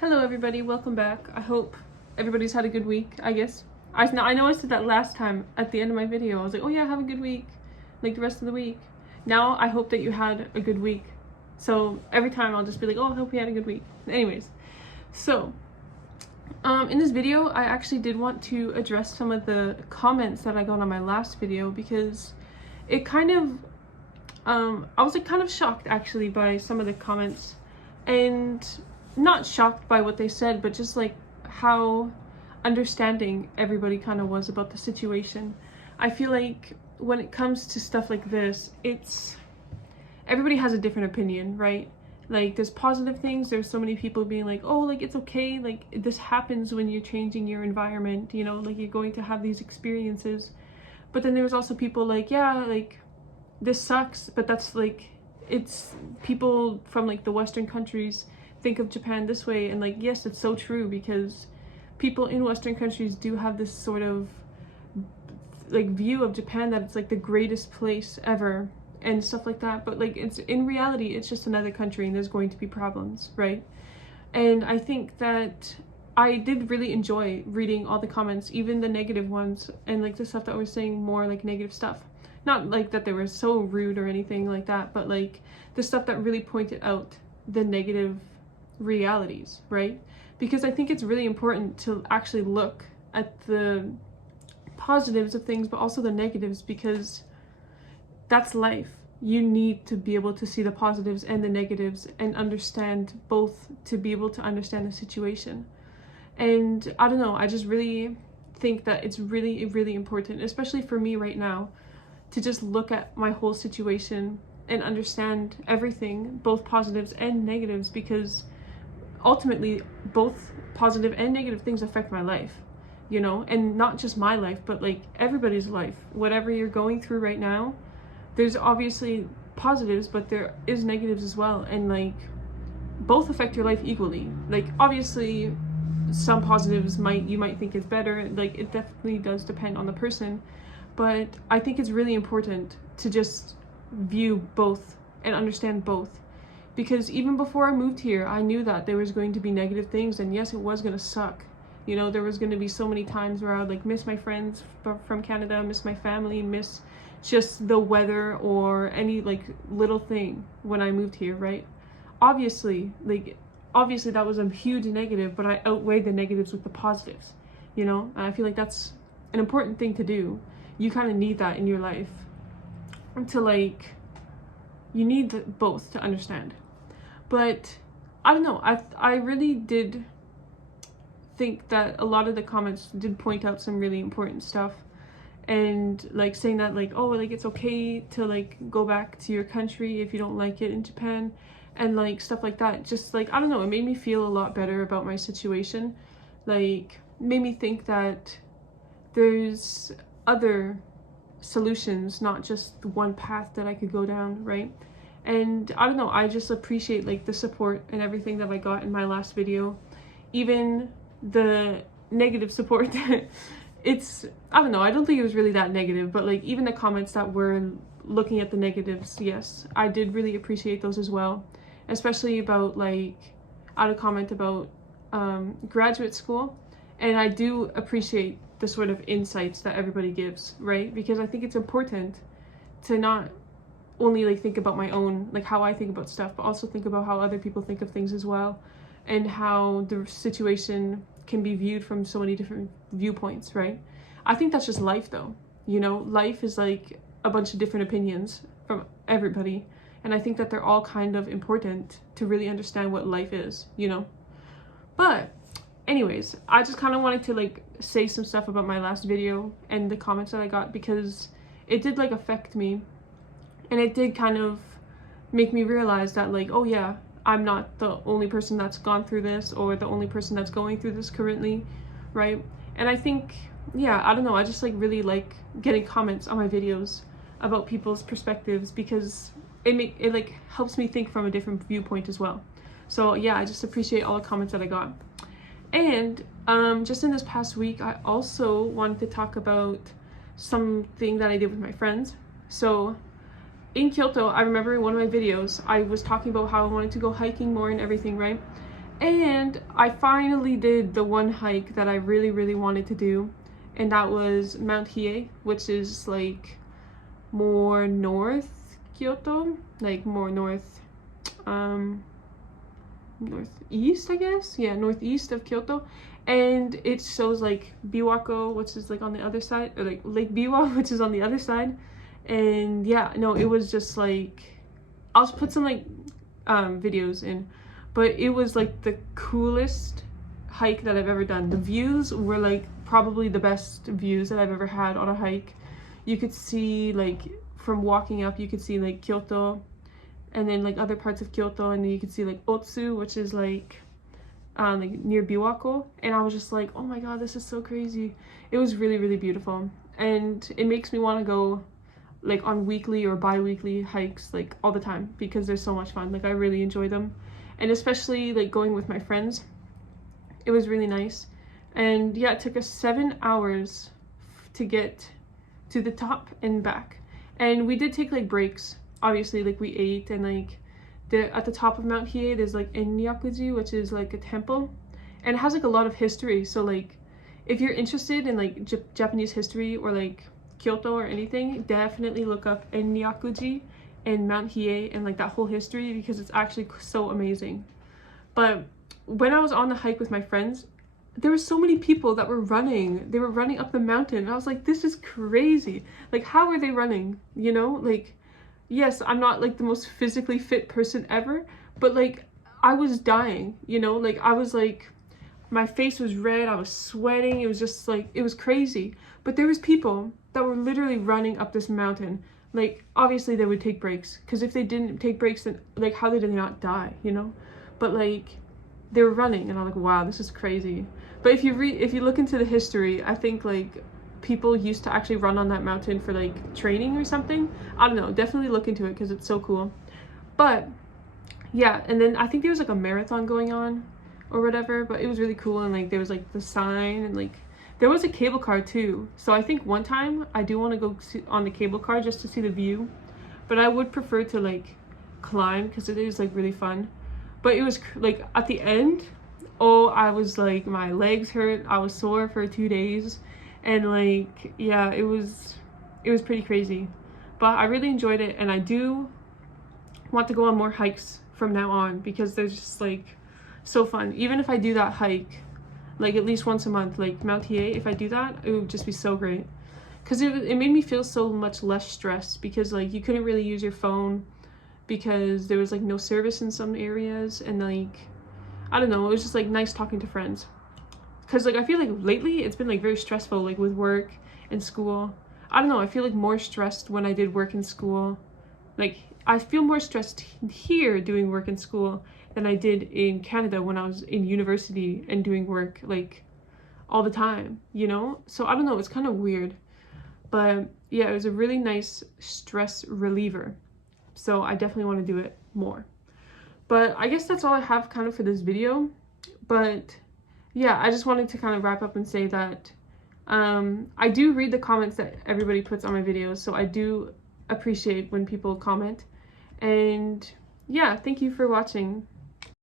Hello everybody, welcome back. I hope everybody's had a good week, I guess. I know I said that last time at the end of my video. I was like, oh yeah, have a good week, like the rest of the week. Now I hope that you had a good week. So every time I'll just be like, oh, I hope you had a good week. Anyways, so in this video, I actually did want to address some of the comments that I got on my last video because it kind of, I was like kind of shocked actually by some of the comments, and not shocked by what they said, but just like how understanding everybody kind of was about the situation. I feel like when it comes to stuff like this, everybody has a different opinion, right? Like there's positive things, there's so many people being like, oh, like it's okay, like this happens when you're changing your environment, you know, like you're going to have these experiences. But then there's also people like, yeah, like this sucks, but that's like, it's people from like the Western countries think of Japan this way, and like yes, it's so true, because people in Western countries do have this sort of like view of Japan that it's like the greatest place ever and stuff like that, but like it's in reality it's just another country and there's going to be problems, right? And I think that I did really enjoy reading all the comments, even the negative ones, and like the stuff that was saying more like negative stuff. Not like that they were so rude or anything like that, but like the stuff that really pointed out the negative realities, right? Because I think it's really important to actually look at the positives of things, but also the negatives, because that's life. You need to be able to see the positives and the negatives and understand both to be able to understand the situation. And I don't know, I just really think that it's really, really important, especially for me right now, to just look at my whole situation and understand everything, both positives and negatives, because ultimately both positive and negative things affect my life, you know, and not just my life, but like everybody's life. Whatever you're going through right now, there's obviously positives, but there is negatives as well, and like both affect your life equally. Like obviously some positives you might think is better, like it definitely does depend on the person, but I think it's really important to just view both and understand both. Because even before I moved here, I knew that there was going to be negative things, and yes, it was going to suck. You know, there was going to be so many times where I would like miss my friends from Canada, miss my family, miss just the weather or any like little thing when I moved here, right? Obviously that was a huge negative, but I outweighed the negatives with the positives, you know? And I feel like that's an important thing to do. You kind of need that in your life to like, you need both to understand. But I don't know, I really did think that a lot of the comments did point out some really important stuff, and like saying that like, oh, like it's okay to like go back to your country if you don't like it in Japan, and like stuff like that. Just like, I don't know, it made me feel a lot better about my situation. Like made me think that there's other solutions, not just one path that I could go down, right? And I don't know, I just appreciate like the support and everything that I got in my last video, even the negative support. It's, I don't know, I don't think it was really that negative, but like even the comments that were looking at the negatives, yes, I did really appreciate those as well. Especially about like, I had a comment about graduate school, and I do appreciate the sort of insights that everybody gives, right? Because I think it's important to not only like think about my own, like how I think about stuff, but also think about how other people think of things as well, and how the situation can be viewed from so many different viewpoints, right? I think that's just life though, you know? Life is like a bunch of different opinions from everybody, and I think that they're all kind of important to really understand what life is, you know? But anyways, I just kind of wanted to like say some stuff about my last video and the comments that I got, because it did like affect me, and it did kind of make me realize that like, oh yeah, I'm not the only person that's gone through this, or the only person that's going through this currently, right? And I think, yeah, I don't know, I just like really like getting comments on my videos about people's perspectives, because it like helps me think from a different viewpoint as well. So yeah, I just appreciate all the comments that I got. And just in this past week, I also wanted to talk about something that I did with my friends. So in Kyoto, I remember in one of my videos, I was talking about how I wanted to go hiking more and everything, right? And I finally did the one hike that I really wanted to do, and that was Mount Hiei, which is like more north Kyoto, like more north, northeast, I guess. Yeah, northeast of Kyoto. And it shows like Biwako, which is like on the other side, or like Lake Biwa, which is on the other side. And yeah, no, it was just like, I'll put some like videos in, but it was like the coolest hike that I've ever done. The views were like probably the best views that I've ever had on a hike. You could see like from walking up, you could see like Kyoto, and then like other parts of Kyoto, and then you could see like Otsu, which is like near Biwako. And I was just like, oh my god, this is so crazy. It was really beautiful, and it makes me want to go like on weekly or bi-weekly hikes like all the time, because they're so much fun. Like I really enjoy them, and especially like going with my friends, it was really nice. And yeah, it took us 7 hours to get to the top and back, and we did take like breaks, obviously. Like we ate, and like at the top of Mount Hiei there's like Ennyakuji, which is like a temple, and it has like a lot of history. So like if you're interested in like Japanese history or like Kyoto or anything, definitely look up Ennyakuji and Mount Hiei and like that whole history, because it's actually so amazing. But when I was on the hike with my friends, there were so many people that were running. They were running up the mountain, and I was like, this is crazy. Like, how are they running? You know, like, yes, I'm not like the most physically fit person ever, but like I was dying, you know, like I was like, my face was red, I was sweating, it was just like, it was crazy. But there was people that were literally running up this mountain. Like obviously they would take breaks, because if they didn't take breaks, then like how did they not die, you know? But like they were running, and I'm like, wow, this is crazy. But if you look into the history, I think like people used to actually run on that mountain for like training or something. I don't know, definitely look into it, because it's so cool. But yeah, and then I think there was like a marathon going on or whatever, but it was really cool. And like there was like the sign, and like there was a cable car too. So I think one time I do want to go on the cable car just to see the view, but I would prefer to like climb, because it is like really fun. But it was like at the end, oh, I was like, my legs hurt, I was sore for 2 days, and like yeah, it was pretty crazy. But I really enjoyed it, and I do want to go on more hikes from now on, because they're just like so fun. Even if I do that hike like at least once a month, like Mount Hiei, if I do that, it would just be so great, because it made me feel so much less stressed, because like you couldn't really use your phone because there was like no service in some areas, and like I don't know, it was just like nice talking to friends. Because like I feel like lately it's been like very stressful, like with work and school. I don't know, I feel like more stressed when I did work and school. Like I feel more stressed here doing work and school than I did in Canada when I was in university and doing work like all the time, you know? So I don't know, it's kind of weird. But yeah, it was a really nice stress reliever. So I definitely want to do it more. But I guess that's all I have kind of for this video. But yeah, I just wanted to kind of wrap up and say that I do read the comments that everybody puts on my videos, so I do appreciate when people comment. And yeah, thank you for watching.